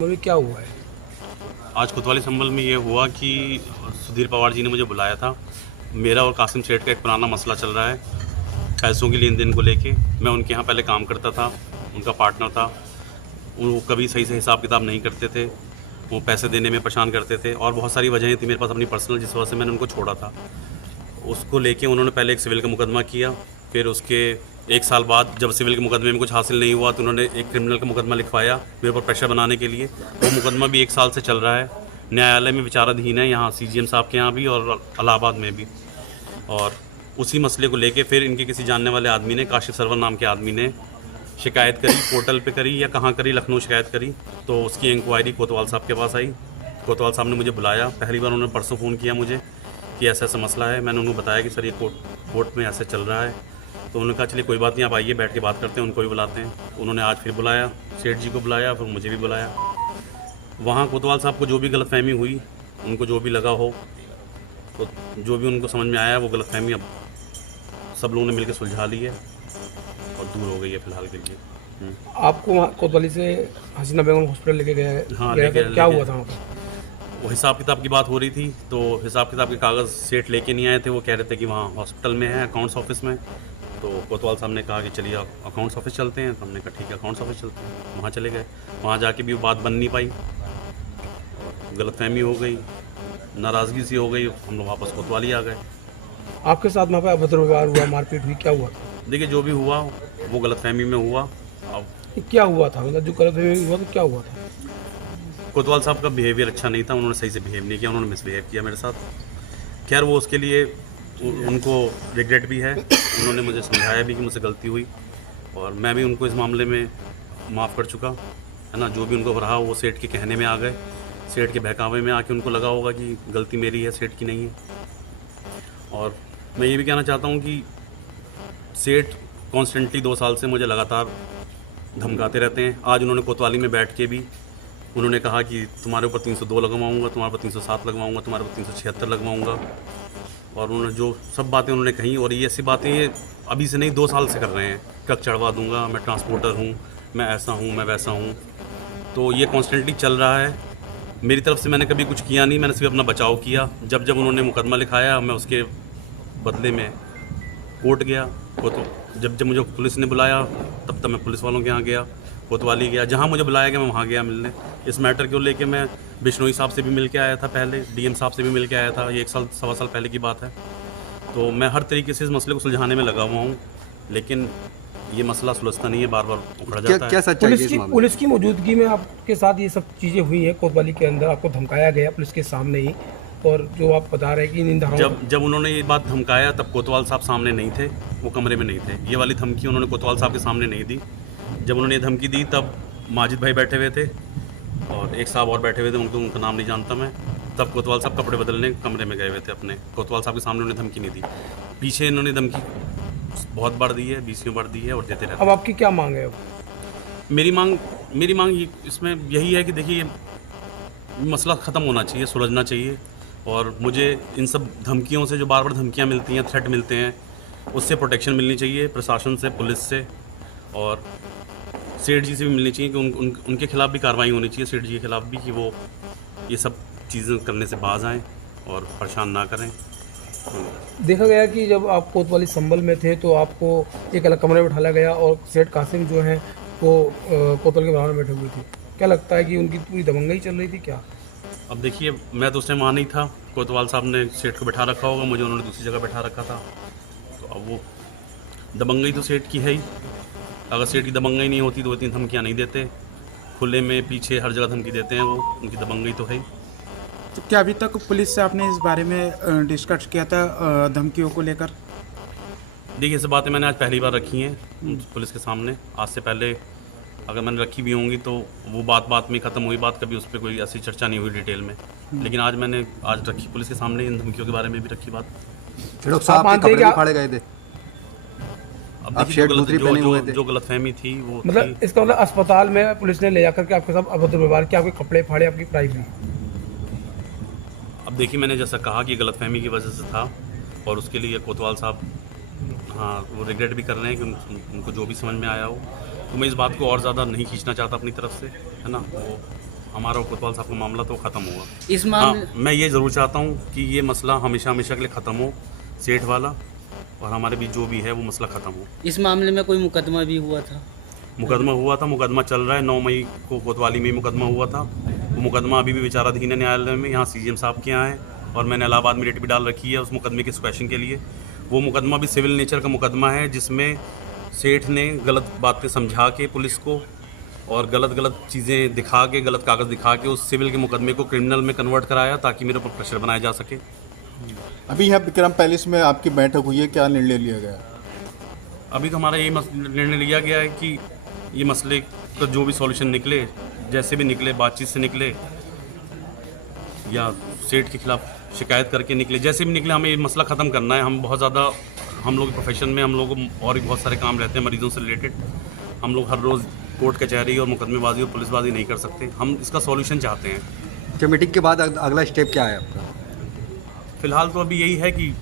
अभी क्या हुआ है? आज कोतवाली संभल में ये हुआ कि सुधीर पवार जी ने मुझे बुलाया था। मेरा और कासिम सेठ का एक पुराना मसला चल रहा है पैसों की लेन देन को लेके। मैं उनके यहाँ पहले काम करता था, उनका पार्टनर था। वो कभी सही से हिसाब किताब नहीं करते थे, वो पैसे देने में परेशान करते थे और बहुत सारी वजहें थी मेरे पास अपनी पर्सनल, जिस वजह से मैंने उनको छोड़ा था। उसको लेके उन्होंने पहले एक सिविल का मुकदमा किया, फिर उसके एक साल बाद जब सिविल के मुकदमे में कुछ हासिल नहीं हुआ तो उन्होंने एक क्रिमिनल का मुकदमा लिखवाया मेरे ऊपर प्रेशर बनाने के लिए। वो मुकदमा भी एक साल से चल रहा है, न्यायालय में विचाराधीन है, यहाँ सीजीएम साहब के यहाँ भी और इलाहाबाद में भी। और उसी मसले को लेके फिर इनके किसी जानने वाले आदमी ने, काशिफ सरवर नाम के आदमी ने शिकायत करी, पोर्टल पे करी या कहाँ करी, लखनऊ शिकायत करी। तो उसकी इंक्वायरी कोतवाल साहब के पास आई। कोतवाल साहब ने मुझे बुलाया। पहली बार उन्होंने परसों फ़ोन किया मुझे कि ऐसा ऐसा मसला है। मैंने उनको बताया कि सर ये कोर्ट में ऐसे चल रहा है। तो उन्होंने कहा चलिए कोई बात नहीं, आप आइए, बैठ के बात करते हैं। उनको भी बुलाते हैं। उन्होंने आज फिर बुलाया, सेठ जी को बुलाया, फिर मुझे भी बुलाया। वहाँ कोतवाल साहब को जो भी गलतफहमी हुई, उनको जो भी लगा हो, तो जो भी उनको समझ में आया, वो गलतफहमी अब सब लोगों ने मिलकर सुलझा ली है और दूर हो गई है फ़िलहाल के लिए। आपको वहाँ कोतवाली से हसीना बेगम हॉस्पिटल लेके गए? हाँ, गया लेके था? क्या हुआ था वहाँ पर? वो हिसाब किताब की बात हो रही थी, तो हिसाब किताब के कागज़ सेठ लेके नहीं आए थे। वो कह रहे थे कि वहाँ हॉस्पिटल में है, अकाउंट्स ऑफिस में। तो कोतवाल साहब ने कहा कि चलिए अकाउंट्स ऑफिस चलते हैं। तो हमने कहा ठीक है, अकाउंट्स ऑफिस चलते हैं। वहाँ चले गए। वहाँ जाके भी बात बन नहीं पाई, गलतफहमी हो गई, नाराज़गी सी हो गई। हम लोग वापस कोतवाली आ गए। आपके साथ वहाँ पे अभद्र व्यवहार हुआ, मारपीट हुई, क्या हुआ था? देखिए, जो भी हुआ वो गलतफहमी में हुआ। अब ये क्या हुआ था, मतलब जो गलत हुआ तो क्या हुआ था? कोतवाल साहब का बिहेवियर अच्छा नहीं था, उन्होंने सही से बिहेव नहीं किया, उन्होंने मिसबिहेव किया मेरे साथ। खैर, वो उसके लिए उनको रिग्रेट भी है। उन्होंने मुझे समझाया भी कि मुझसे गलती हुई और मैं भी उनको इस मामले में माफ़ कर चुका, है ना। जो भी उनको रहा वो सेठ के कहने में आ गए, सेठ के बहकावे में आके उनको लगा होगा कि गलती मेरी है, सेठ की नहीं है। और मैं ये भी कहना चाहता हूँ कि सेठ कॉन्स्टेंटली 2 साल से मुझे लगातार धमकाते रहते हैं। आज उन्होंने कोतवाली में बैठ के भी उन्होंने कहा कि तुम्हारे ऊपर 302 लगवाऊंगा, तुम्हारे ऊपर 307 लगवाऊंगा, तुम्हारे ऊपर 376 लगवाऊंगा। और उन्होंने जो सब बातें उन्होंने कही, और ये ऐसी बातें ये अभी से नहीं 2 साल से कर रहे हैं। ट्रक चढ़वा दूंगा, मैं ट्रांसपोर्टर हूँ, मैं ऐसा हूँ, मैं वैसा हूँ। तो ये कॉन्स्टेंटली चल रहा है। मेरी तरफ से मैंने कभी कुछ किया नहीं, मैंने सिर्फ अपना बचाव किया। जब जब उन्होंने मुकदमा लिखाया, मैं उसके बदले में कोर्ट गया। जब जब मुझे पुलिस ने बुलाया, तब मैं पुलिस वालों के यहाँ गया, कोतवाली गया। जहाँ मुझे बुलाया गया मैं वहाँ गया मिलने। इस मैटर को लेके मैं बिश्नोई साहब से भी मिल के आया था, पहले डीएम साहब से भी मिल के आया था। ये 1 साल सवा साल पहले की बात है। तो मैं हर तरीके से इस मसले को सुलझाने में लगा हुआ हूँ, लेकिन ये मसला सुलझता नहीं है, बार बार उखड़ जाता है। क्या सच्चाई है इस मामले में? पुलिस की मौजूदगी में आपके साथ ये सब चीज़ें हुई हैं कोतवाली के अंदर, आपको धमकाया गया पुलिस के सामने ही, और जो आप बता रहे हैं कि इन धाराओं जब उन्होंने ये बात धमकाया, तब कोतवाल साहब सामने नहीं थे, वो कमरे में नहीं थे। ये वाली धमकी उन्होंने कोतवाल साहब के सामने नहीं दी। जब उन्होंने ये धमकी दी, तब माजिद भाई बैठे हुए थे और एक साहब और बैठे हुए थे, उनका नाम नहीं जानता मैं। तब कोतवाल साहब कपड़े बदलने कमरे में गए हुए थे अपने। कोतवाल साहब के सामने उन्होंने धमकी नहीं दी। पीछे इन्होंने धमकी बहुत बार दी है, 20 बार दी है और देते रहते अब आपकी क्या मांग है? मेरी मांग इसमें यही है कि देखिए, मसला ख़त्म होना चाहिए, सुलझना चाहिए। और मुझे इन सब धमकियों से, जो बार बार धमकियाँ मिलती हैं, थ्रेट मिलते हैं, उससे प्रोटेक्शन मिलनी चाहिए, प्रशासन से, पुलिस से, और सेठ जी से भी मिलनी चाहिए कि उनके खिलाफ़ भी कार्रवाई होनी चाहिए, सेठ जी के खिलाफ़ भी, कि वो ये सब चीज़ें करने से बाज आएँ और परेशान ना करें। देखा गया कि जब आप कोतवाली संभल में थे तो आपको एक अलग कमरे में ढाला गया और सेठ कासिम जो हैं वो कोतवाल के बराबर में बैठे हुए थे। क्या लगता है कि उनकी पूरी दबंगई चल रही थी क्या? अब देखिए, मैं तो उस टाइम वहाँ नहीं था। कोतवाल साहब ने सेठ को बैठा रखा होगा, मुझे उन्होंने दूसरी जगह बैठा रखा था। तो अब वो दबंगई तो सेठ की है ही। अगर सेठ की दबंगई नहीं होती तो इतनी धमकियाँ नहीं देते। खुले में, पीछे, हर जगह धमकी देते हैं वो। उनकी दबंगई तो है ही। तो क्या अभी तक पुलिस से आपने इस बारे में डिस्कस किया था धमकियों को लेकर? देखिए, ये सब बातें मैंने आज पहली बार रखी हैं पुलिस के सामने। आज से पहले अगर मैंने रखी भी होंगी तो वो बात में ख़त्म हुई बात, कभी उस पर कोई ऐसी चर्चा नहीं हुई डिटेल में। लेकिन आज मैंने रखी पुलिस के सामने, इन धमकियों के बारे में भी रखी बात। लोग साहब के कपड़े भी फाड़े गए थे। अब आप देखिए, शर्ट दूसरी पहने हुए थे। जो गलतफहमी थी वो मतलब थी। इसका मतलब अस्पताल में पुलिस ने ले जाकर के आपके साथ अभद्र व्यवहार किया, आपके कपड़े फाड़े, आपकी पढ़ाई हुई? अब देखिए, मैंने जैसा कहा कि गलतफहमी की वजह से था, और उसके लिए कोतवाल साहब, हाँ, वो रिग्रेट भी कर रहे हैं कि उनको जो भी समझ में आया हो। तो मैं इस बात को और ज़्यादा नहीं खींचना चाहता अपनी तरफ से, है ना। वो हमारा और कोतवाल साहब का मामला तो ख़त्म हुआ। इस मामले हाँ, मैं ये ज़रूर चाहता हूँ कि ये मसला हमेशा हमेशा के लिए ख़त्म हो, सेठ वाला, और हमारे बीच जो भी है वो मसला ख़त्म हो। इस मामले में कोई मुकदमा भी हुआ था? मुकदमा हुआ था, मुकदमा चल रहा है। 9 मई को कोतवाली में मुकदमा हुआ था। वो मुकदमा अभी भी विचाराधीन है न्यायालय में। यहाँ सीजीएम साहब के यहाँ है और मैंने इलाहाबाद में रेट भी डाल रखी है उस मुकदमे के स्क्वैशिंग के लिए। वो मुकदमा भी सिविल नेचर का मुकदमा है, जिसमें सेठ ने गलत बातें समझा के पुलिस को और गलत चीज़ें दिखा के, गलत कागज़ दिखा के उस सिविल के मुकदमे को क्रिमिनल में कन्वर्ट कराया ताकि मेरे ऊपर प्रेशर बनाया जा सके। अभी यहाँ विक्रम पैलेस में आपकी बैठक हुई है, क्या निर्णय लिया गया? अभी तो हमारा यही निर्णय लिया गया है कि ये मसले का जो भी सॉल्यूशन निकले, जैसे भी निकले, बातचीत से निकले या सेठ के खिलाफ शिकायत करके निकले, जैसे भी निकले, हमें ये मसला ख़त्म करना है। हम बहुत ज़्यादा, हम लोग प्रोफेशन में हम लोग और भी बहुत सारे काम रहते हैं मरीजों से रिलेटेड। हम लोग हर रोज़ कोर्ट कचहरी और मुकदमेबाजी और पुलिसबाजी नहीं कर सकते। हम इसका सॉल्यूशन चाहते हैं। क्या मीटिंग के बाद अगला स्टेप क्या है आपका? फ़िलहाल तो अभी यही है कि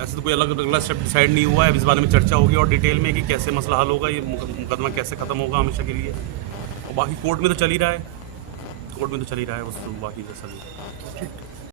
ऐसे तो कोई अगला स्टेप डिसाइड नहीं हुआ है। अब इस बारे में चर्चा होगी और डिटेल में कि कैसे मसला हल होगा, ये मुकदमा कैसे ख़त्म होगा हमेशा के लिए। और बाकी कोर्ट में तो चल ही रहा है, कोर्ट में तो चल ही रहा है, बस बाकी जैसा नहीं।